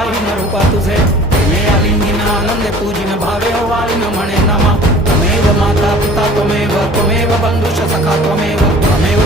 पाहिन रूपा तुझे प्रेमे आलिंगिन आनंदे पूजिन भावे वाळीन म्हणे नमा त्वमेव माता पिता त्वमेव त्वमेव बंधुश सखा त्वमेव त्वमेव